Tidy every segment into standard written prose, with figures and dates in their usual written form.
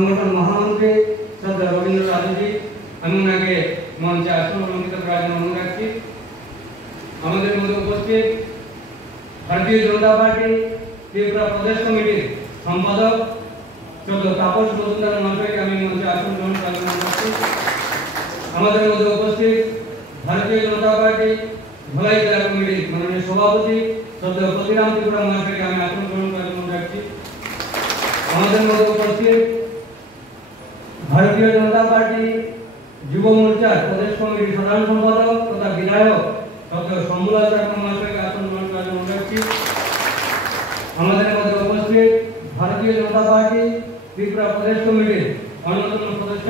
সংগঠন মহামন্ত্রী শ্রদ্ধা রবীন্দ্র রাজুজি, আমি ওনাকে মঞ্চে আসন অলঙ্কৃত করার জন্য অনুরোধ রাখছি। আমাদের মধ্যে উপস্থিত ভারতীয় জনতা পার্টি ত্রিপুরা প্রদেশ কমিটির সম্পাদক শ্রদ্ধা তাপস মজুমদার মহাশয়কে আমি মঞ্চে আসন গ্রহণ করার জন্য অনুরোধ করছি। আমাদের মধ্যে উপস্থিত ভারতীয় জনতা পার্টি ধলাই জেলা কমিটির মাননীয় সভাপতি শ্রদ্ধা প্রতিরাম ত্রিপুরা মহাশয়কে আমি আসন গ্রহণ করার জন্য অনুরোধ রাখছি। আমাদের মধ্যে উপস্থিত ভারতীয় জনতা পার্টি যুব মোর্চার প্রদেশ কমিটির সাধারণ সম্পাদক তথা বিধায়ক ডক্টর শম্ভুলাল চাকমা মহাশয়কে আসন গ্রহণ করার জন্য অনুরোধ রাখছি। আমাদের মধ্যে উপস্থিত ভারতীয় জনতা পার্টি ত্রিপুরা প্রদেশ কমিটির অন্যতম সদস্য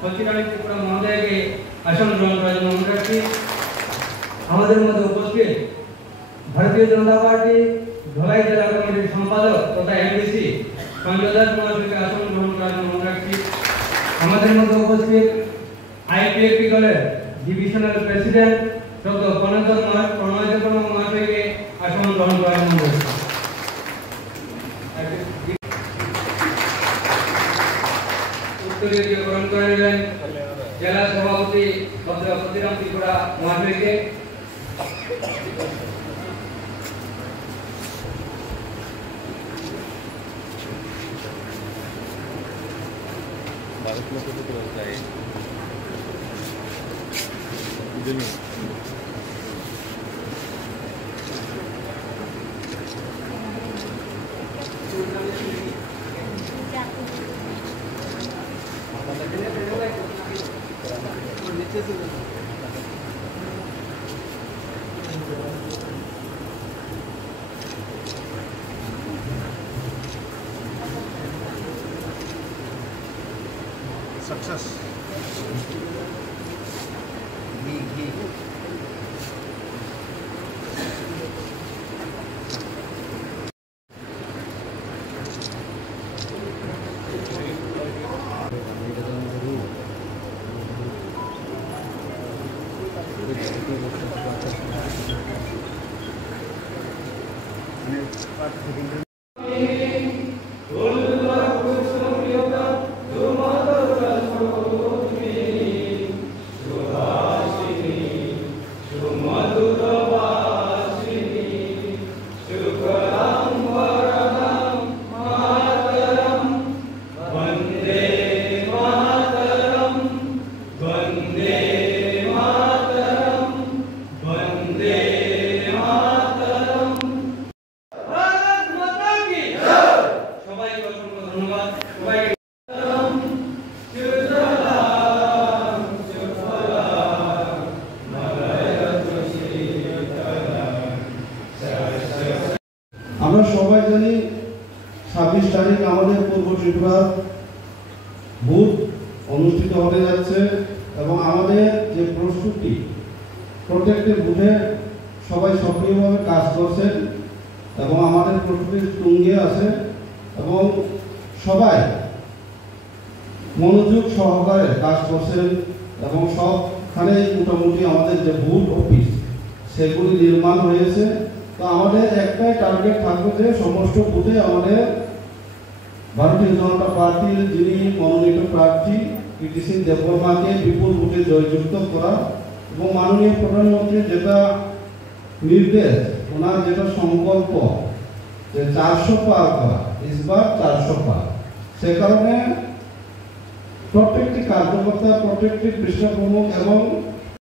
সচিবালয় ত্রিপুরা মহোদয়কে আসন গ্রহণ করার জন্য অনুরোধ রাখছি। আমাদের মধ্যে উপস্থিত ভারতীয় জনতা পার্টি ধলাই জেলা কমিটির সম্পাদক তথা এমডিসি সঞ্জয় দাস মহাশয়কে আসন গ্রহণ করার জন্য অনুরোধ রাখছি। আমাদের মধ্যে উপস্থিত আইপিএফটি দলের ডিভিশনাল প্রেসিডেন্ট ডক্টর প্রণয় মহাশয়কে আসন গ্রহণ করার জন্য অনুরোধ রাখছি। গ্রহণ করে নেবেন জেলা সভাপতি ডক্টর প্রতিরাম ত্রিপুরা মহাশয়কে। Success. আমরা সবাই জানি 26 তারিখ আমাদের পূর্ব ত্রিপুরার ভোট অনুষ্ঠিত হতে যাচ্ছে এবং আমাদের যে প্রস্তুতি প্রত্যেকটি বুথে সবাই সক্রিয়ভাবে কাজ করছেন এবং আমাদের প্রস্তুতির তুঙ্গে আছে এবং সবাই মনোযোগ সহকারে কাজ করছেন এবং সবখানে মোটামুটি আমাদের যে বুথ অফিস সেগুলি নির্মাণ হয়েছে। তো আমাদের একটাই টার্গেট থাকবে যে সমস্ত বুথে আমাদের ভারতীয় জনতা পার্টির যিনি মনোনীত প্রার্থী কীর্তি সিং দেববর্মাকে বিপুল ভোটে জয়যুক্ত করা এবং মাননীয় প্রধানমন্ত্রীর যেটা নির্দেশ, ওনার যেটা সংকল্প যে 400 পার করা, ইসবার 400 পার, সে কারণে প্রত্যেকটি কার্যকর্তা, প্রত্যেকটি পৃষ্ঠপ্রমুখ এবং